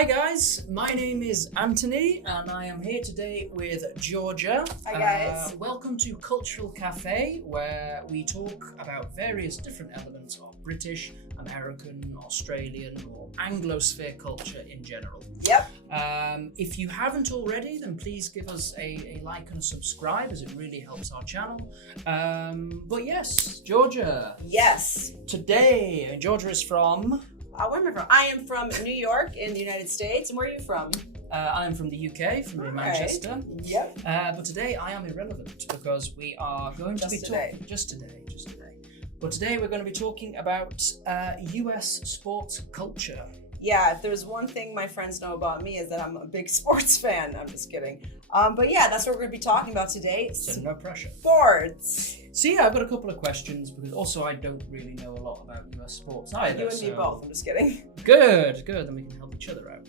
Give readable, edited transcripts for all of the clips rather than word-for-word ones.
Hi guys, my name is Anthony and I am here today with Georgia. Hi guys. Welcome to Cultural Cafe, where we talk about various different elements of British, American, Australian or Anglosphere culture in general. Yep. If you haven't already, then please give us a like and a subscribe, as it really helps our channel. But yes, Georgia. Yes. Today, Georgia is from... Where am I from? I am from New York in the United States. And where are you from? I am from the UK, from near Manchester. Yep. But today I am irrelevant because we are going to be talking... Just today. But today we're going to be talking about US sports culture. Yeah, if there's one thing my friends know about me is that I'm a big sports fan. I'm just kidding. But yeah, that's what we're going to be talking about today. So no pressure. Sports. So yeah, I've got a couple of questions because also I don't really know a lot about US sports either. You and me both. I'm just kidding. Good. Then we can help each other out.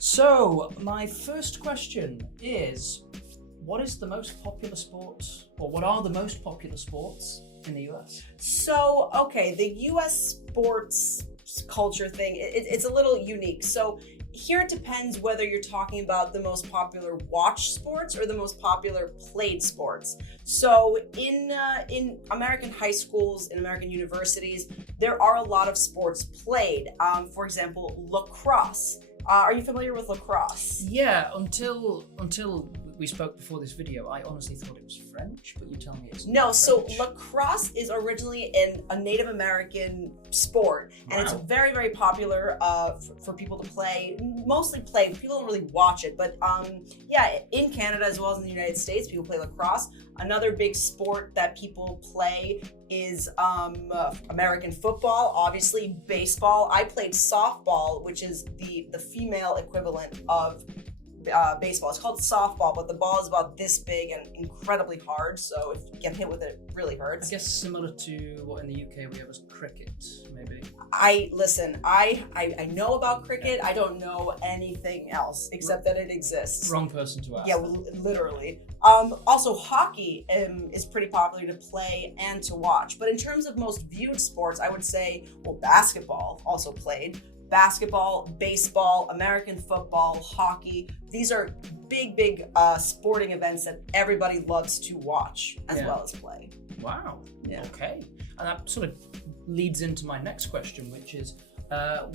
So my first question is, what is the most popular sport, or what are the most popular sports in the US? So, okay, the US sports culture thing, it's a little unique. So here it depends whether you're talking about the most popular watch sports or the most popular played sports. So in American high schools, in American universities, there are a lot of sports played. For example, lacrosse. Are you familiar with lacrosse? Yeah, until we spoke before this video, I honestly thought it was French, but you tell me it's not so French. Lacrosse is originally a Native American sport, and it's very, very popular for people to play, mostly play. People don't really watch it, but yeah, in Canada as well as in the United States, people play lacrosse. Another big sport that people play is American football, obviously baseball. I played softball, which is the female equivalent of baseball. It's called softball, but the ball is about this big and incredibly hard, so if you get hit with it, it really hurts. I guess similar to what in the UK we have as cricket, maybe. I know about cricket. I don't know anything else except that it exists. Wrong person to ask. Yeah, literally. Also, hockey is pretty popular to play and to watch. But in terms of most viewed sports, I would say, basketball also played. Basketball, baseball, American football, hockey. These are big sporting events that everybody loves to watch as well as play. Wow. Yeah. Okay. And that sort of leads into my next question, which is,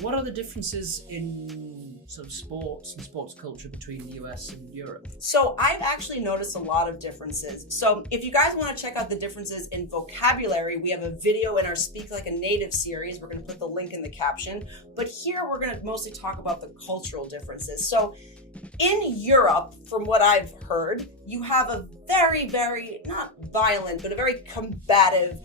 what are the differences in sort of sports and sports culture between the US and Europe? So I've actually noticed a lot of differences. So if you guys want to check out the differences in vocabulary, we have a video in our Speak Like a Native series. We're going to put the link in the caption. But here we're going to mostly talk about the cultural differences. So in Europe, from what I've heard, you have a very, very, not violent, but a very combative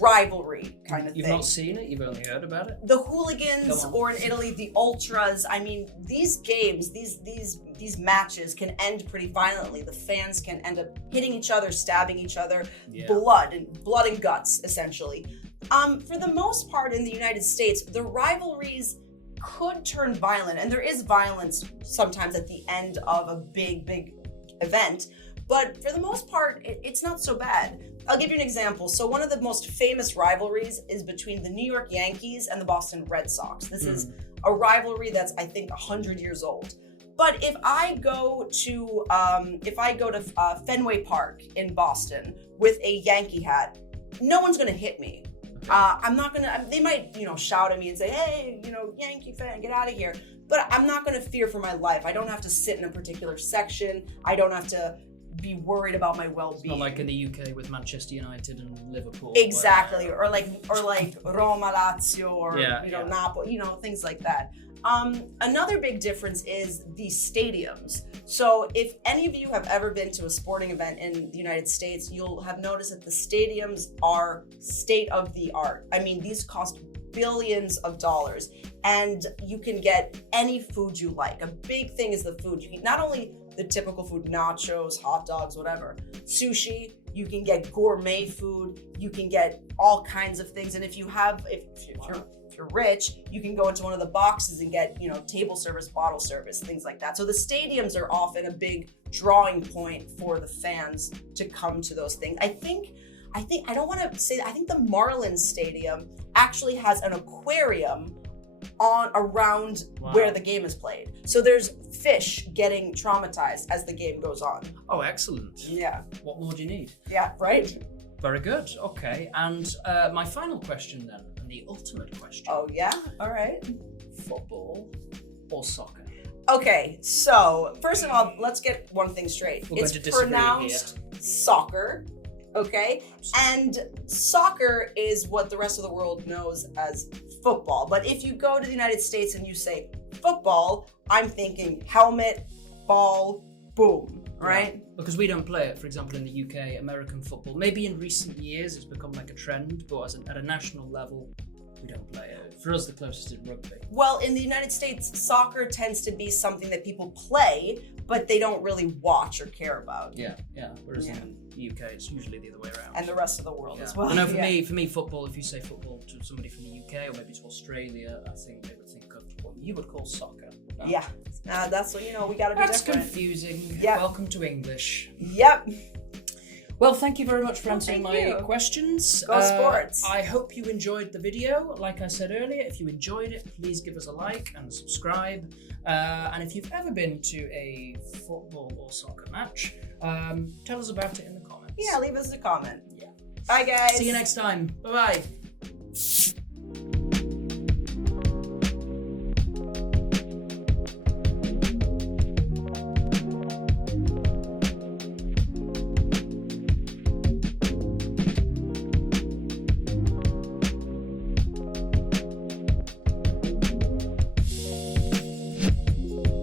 rivalry kind of thing. You've not seen it, you've only heard about it? The hooligans, or in Italy, the ultras. I mean, these games, these matches can end pretty violently. The fans can end up hitting each other, stabbing each other, blood and guts, essentially. For the most part in the United States, the rivalries could turn violent, and there is violence sometimes at the end of a big event. But for the most part, it's not so bad. I'll give you an example. So one of the most famous rivalries is between the New York Yankees and the Boston Red Sox. This is a rivalry that's, I think, 100 years old. But if I go to Fenway Park in Boston with a Yankee hat, no one's gonna hit me. I'm not gonna. They might, shout at me and say, "Hey, Yankee fan, get out of here." But I'm not gonna fear for my life. I don't have to sit in a particular section. I don't have to be worried about my well-being. It's not like in the UK with Manchester United and Liverpool. Exactly, or like Roma, Lazio, or Napoli, things like that. Another big difference is the stadiums. So if any of you have ever been to a sporting event in the United States, you'll have noticed that the stadiums are state of the art. I mean, these cost billions of dollars, and you can get any food you like. A big thing is the food. You can not only the typical food, nachos, hot dogs, whatever, sushi, you can get gourmet food, you can get all kinds of things. And if you're rich, you can go into one of the boxes and get, table service, bottle service, things like that. So the stadiums are often a big drawing point for the fans to come to those things. I think I think the Marlins Stadium actually has an aquarium on around where the game is played. So there's fish getting traumatized as the game goes on. Oh, excellent. Yeah. What more do you need? Yeah, right? Very good. Okay. And my final question then, and the ultimate question. Oh, yeah? All right. Football or soccer? Okay, so first of all, let's get one thing straight. We're it's pronounced soccer, okay? And soccer is what the rest of the world knows as football. But if you go to the United States and you say football, I'm thinking helmet, ball, boom, right? Yeah, because we don't play it, for example, in the UK, American football. Maybe in recent years it's become like a trend, but at a national level, we don't play it. For us, the closest is rugby. Well, in the United States, soccer tends to be something that people play, but they don't really watch or care about. Yeah. Whereas in the UK, it's usually the other way around. And the rest of the world as well. I know for me, football, if you say football to somebody from the UK or maybe to Australia, I think they would think of what you would call soccer. No? Yeah. That's what, we got to be That's different. confusing. Yep. Welcome to English. Yep. Well, thank you very much for answering my questions. Go sports. I hope you enjoyed the video. Like I said earlier, if you enjoyed it, please give us a like and subscribe. And if you've ever been to a football or soccer match, tell us about it in the comments. Yeah, leave us a comment. Yeah. Bye, guys. See you next time. Bye-bye.